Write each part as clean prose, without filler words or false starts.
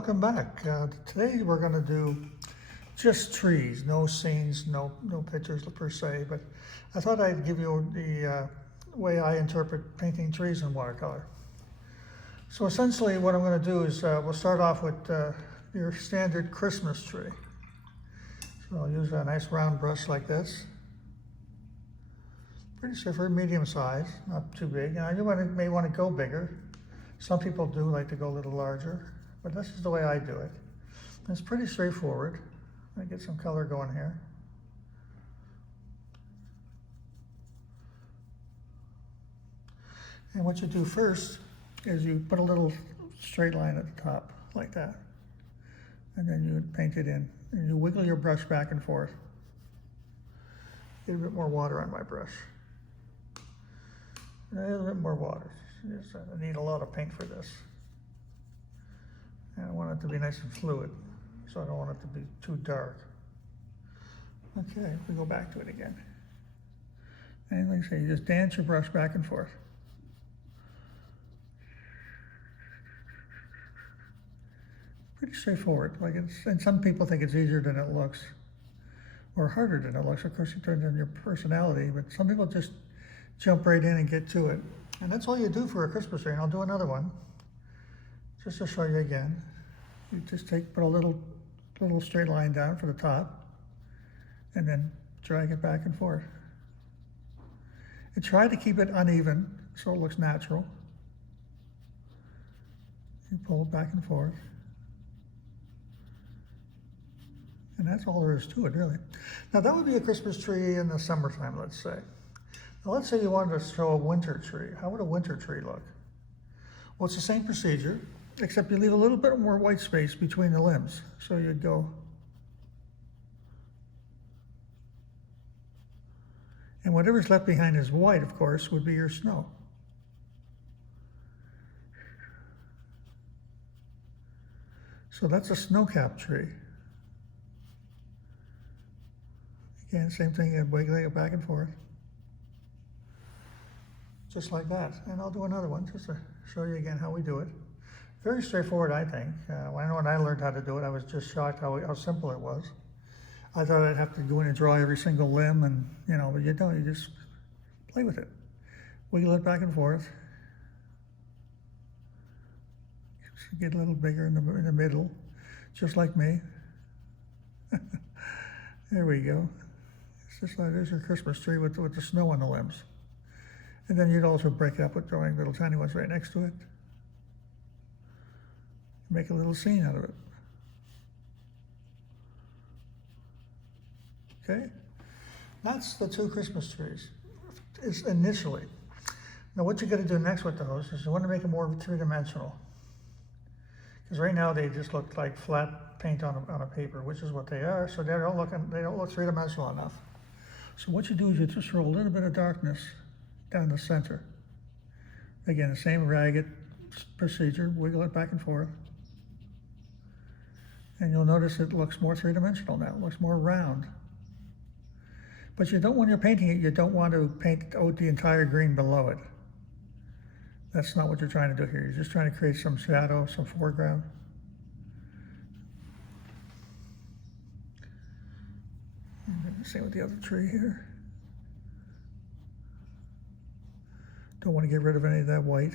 welcome back. Today we're going to do just trees, no scenes, no pictures per se, but I thought I'd give you the way I interpret painting trees in watercolor. So essentially what I'm going to do is we'll start off with your standard Christmas tree. So I'll use a nice round brush like this. Pretty straightforward, medium size, not too big. Now you may want to go bigger. Some people do like to go a little larger, but this is the way I do it. And it's pretty straightforward. Let me get some color going here. And what you do first is you put a little straight line at the top, like that. And then you paint it in. And you wiggle your brush back and forth. Get a bit more water on my brush. A little bit more water. I need a lot of paint for this. And I want it to be nice and fluid, so I don't want it to be too dark. Okay, we go back to it again. And like I say, you just dance your brush back and forth. Pretty straightforward. And some people think it's easier than it looks, or harder than it looks. Of course, it turns on your personality, but some people just jump right in and get to it. And that's all you do for a Christmas tree. And I'll do another one, just to show you again. You just put a little straight line down for the top, and then drag it back and forth. And try to keep it uneven so it looks natural. You pull it back and forth. And that's all there is to it, really. Now that would be a Christmas tree in the summertime, let's say. Now let's say you wanted to show a winter tree. How would a winter tree look? Well, it's the same procedure, except you leave a little bit more white space between the limbs. So you'd go, and whatever's left behind is white, of course, would be your snow. So that's a snow-capped tree. Again, same thing, wiggling it back and forth. Just like that. And I'll do another one just to show you again how we do it. Very straightforward, I think. When I learned how to do it, I was just shocked how simple it was. I thought I'd have to go in and draw every single limb, and but you don't. You just play with it. Wiggle it back and forth. Get a little bigger in the middle, just like me. There we go. It's just like there's your Christmas tree with the snow on the limbs. And then you'd also break it up with drawing little tiny ones right next to it. Make a little scene out of it. Okay? That's the two Christmas trees, initially. Now what you got to do next with those is you want to make them more three-dimensional. Because right now they just look like flat paint on a paper, which is what they are, so they don't look three-dimensional enough. So what you do is you just throw a little bit of darkness down the center. Again, the same ragged procedure, wiggle it back and forth. And you'll notice it looks more three-dimensional now, it looks more round. But you don't, when you're painting it, you don't want to paint out the entire green below it. That's not what you're trying to do here. You're just trying to create some shadow, some foreground. Same with the other tree here. Don't want to get rid of any of that white.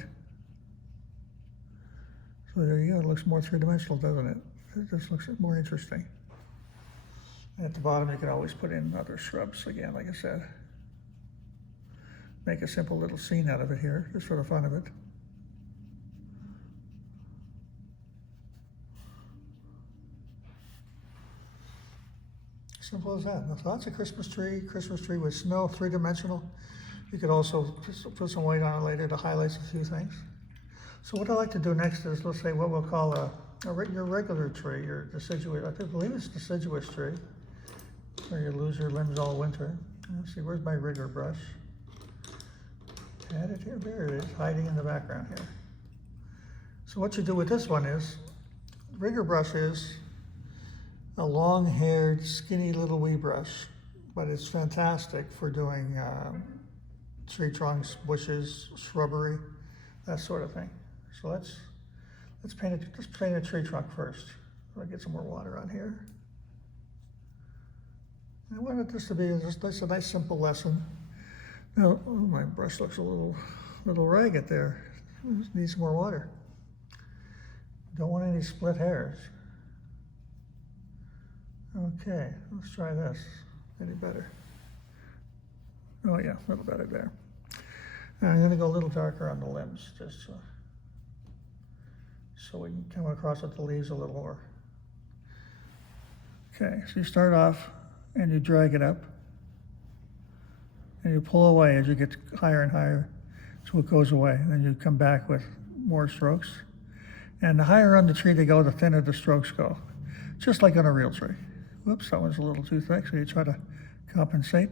So there you go, it looks more three-dimensional, doesn't it? It just looks more interesting. And at the bottom you can always put in other shrubs again, like I said. Make a simple little scene out of it here, just for the fun of it. Simple as that. So that's a Christmas tree with snow, three-dimensional. You could also put some white on it later to highlight a few things. So what I like to do next is, let's say, what we'll call your regular tree, your deciduous, I believe it's deciduous tree, where you lose your limbs all winter. Let's see, where's my rigger brush? Add it here, there it is, hiding in the background here. So what you do with this one is, rigger brush is a long-haired, skinny little wee brush, but it's fantastic for doing tree trunks, bushes, shrubbery, that sort of thing. So let's let's paint a tree trunk first. I'll get some more water on here. I wanted this to be just a nice simple lesson. Now, oh, my brush looks a little ragged there. It needs some more water. Don't want any split hairs. Okay, let's try this. Any better? Oh yeah, a little better there. Now I'm gonna go a little darker on the limbs, just so we can come across with the leaves a little more. Okay, so you start off and you drag it up and you pull away as you get higher and higher so it goes away. And then you come back with more strokes. And the higher on the tree they go, the thinner the strokes go, just like on a real tree. Whoops, that one's a little too thick, so you try to compensate.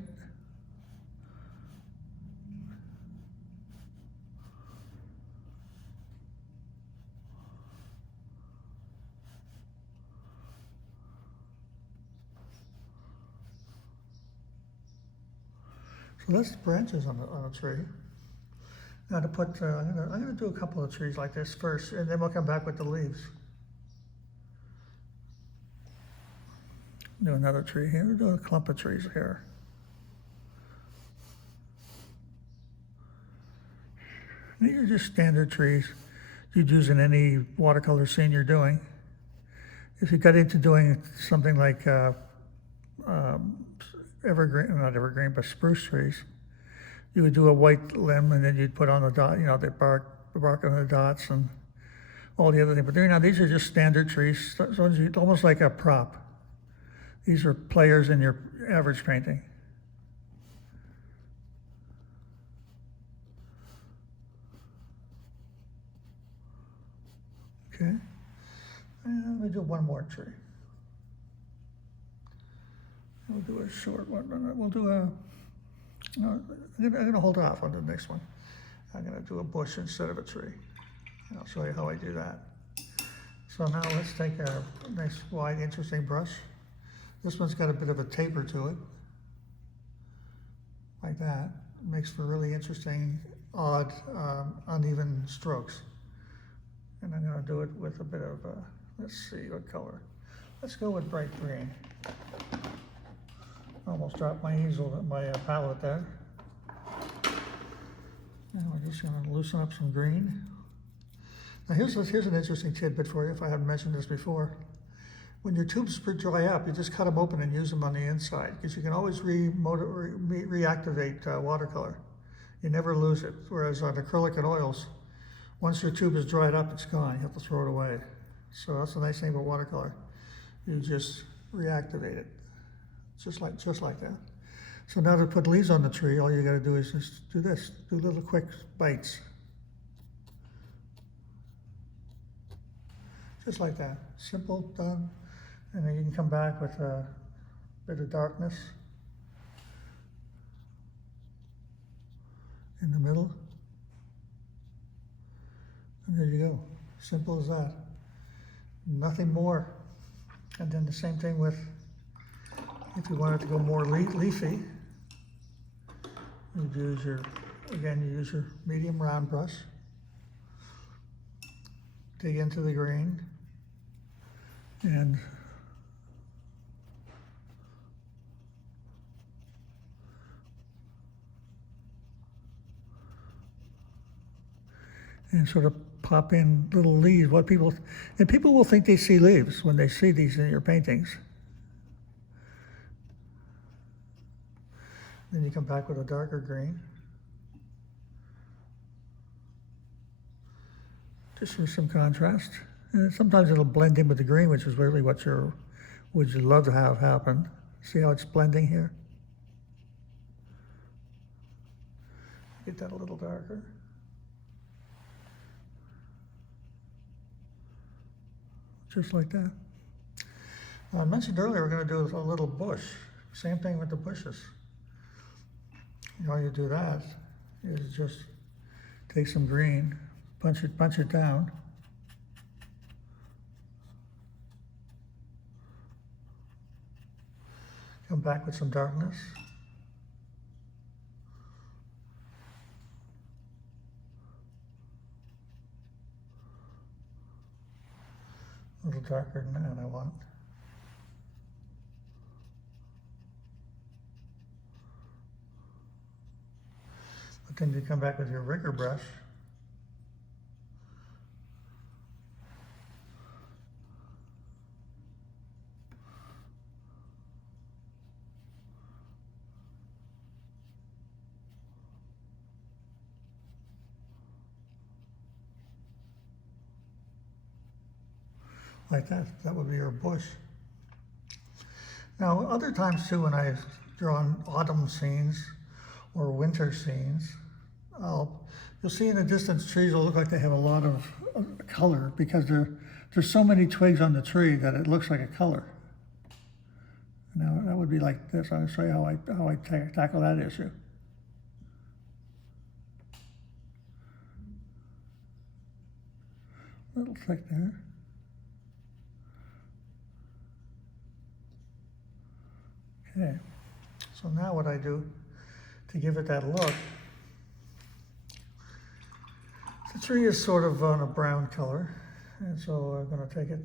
So that's the branches on a tree. Now to put, I'm gonna do a couple of trees like this first, and then we'll come back with the leaves. Do another tree here. We'll do a clump of trees here. These are just standard trees you'd use in any watercolor scene you're doing. If you got into doing something like evergreen, not evergreen, but spruce trees, you would do a white limb and then you'd put on the dot, the bark on the dots and all the other things. But now these are just standard trees, so it's almost like a prop. These are players in your average painting. Okay, and let me do one more tree. We'll do a short one. We'll do a, I'm gonna hold off on the next one. I'm gonna do a bush instead of a tree. And I'll show you how I do that. So now let's take a nice wide, interesting brush. This one's got a bit of a taper to it, like that. It makes for really interesting, odd, uneven strokes. And I'm gonna do it with a bit of, let's see what color. Let's go with bright green. Almost dropped my palette there. And we're just gonna loosen up some green. Now here's an interesting tidbit for you, if I haven't mentioned this before. When your tubes dry up, you just cut them open and use them on the inside, because you can always reactivate watercolor. You never lose it. Whereas on acrylic and oils, once your tube is dried up, it's gone. You have to throw it away. So that's the nice thing about watercolor. You just reactivate it, just like that. So now to put leaves on the tree, all you got to do is just do this. Do little quick bites, just like that. Simple, done. And then you can come back with a bit of darkness in the middle. And there you go. Simple as that. Nothing more. And then the same thing with, if you wanted to go more leafy, you'd use your medium round brush. Dig into the green and sort of pop in little leaves. People will think they see leaves when they see these in your paintings. Then you come back with a darker green, just for some contrast. And sometimes it'll blend in with the green, which is really what you'd love to have happen. See how it's blending here? Get that a little darker. Just like that. I mentioned earlier we're going to do a little bush. Same thing with the bushes. All you do that is just take some green, punch it down. Come back with some darkness. A little darker than that I want. But then you come back with your rigger brush. Like that. That would be your bush. Now, other times too, when I've drawn autumn scenes or winter scenes, you'll see in the distance trees will look like they have a lot of color because there's so many twigs on the tree that it looks like a color. Now, that would be like this. I'll show you how I tackle that issue. A little thick there. Okay, so now what I do to give it that look, the tree is sort of on a brown color, and so I'm going to take it,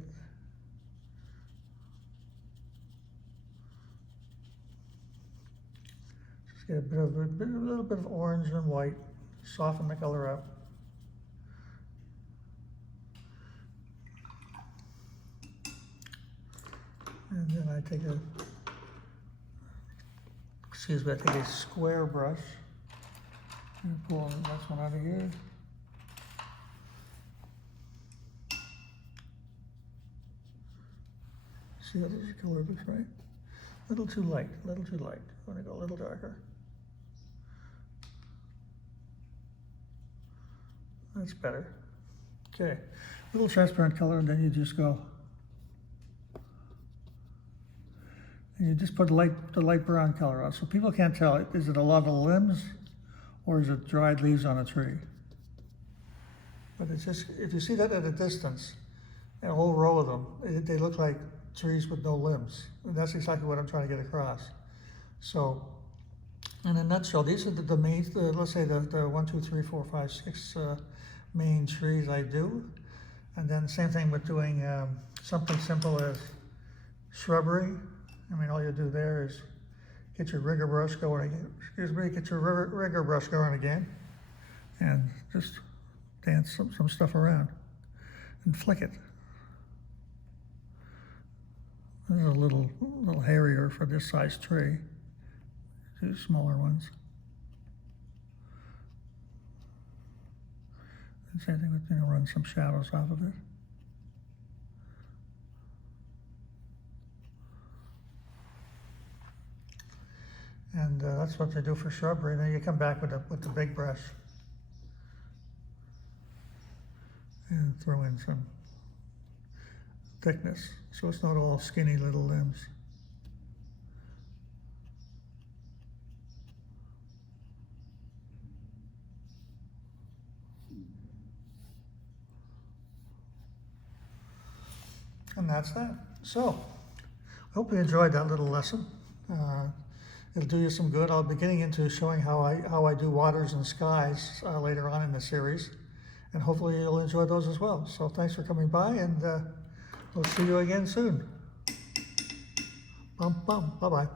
just get a little bit of orange and white, soften the color up. And then I take I take a square brush and pull the next one out of here. See how this color looks, right? A little too light, a little too light. I want to go a little darker. That's better. Okay, a little transparent color, and then you just go. And you just put the light brown color on, so people can't tell, is it a lot of limbs or is it dried leaves on a tree? But it's just, if you see that at a distance, a whole row of them, they look like trees with no limbs. And that's exactly what I'm trying to get across. So, in a nutshell, these are the main, let's say the 1, 2, 3, 4, 5, 6 main trees I do. And then same thing with doing something simple as shrubbery. I mean, all you do there is get your rigger brush going again. Get your rigger brush going again, and just dance some stuff around and flick it. This is a little hairier for this size tree. Two smaller ones. And same thing with, run some shadows off of it. And that's what they do for shrubbery. And then you come back with the big brush and throw in some thickness, so it's not all skinny little limbs. And that's that. So, I hope you enjoyed that little lesson. It'll do you some good. I'll be getting into showing how I do waters and skies later on in the series, and hopefully you'll enjoy those as well. So thanks for coming by, and we'll see you again soon. Bye-bye.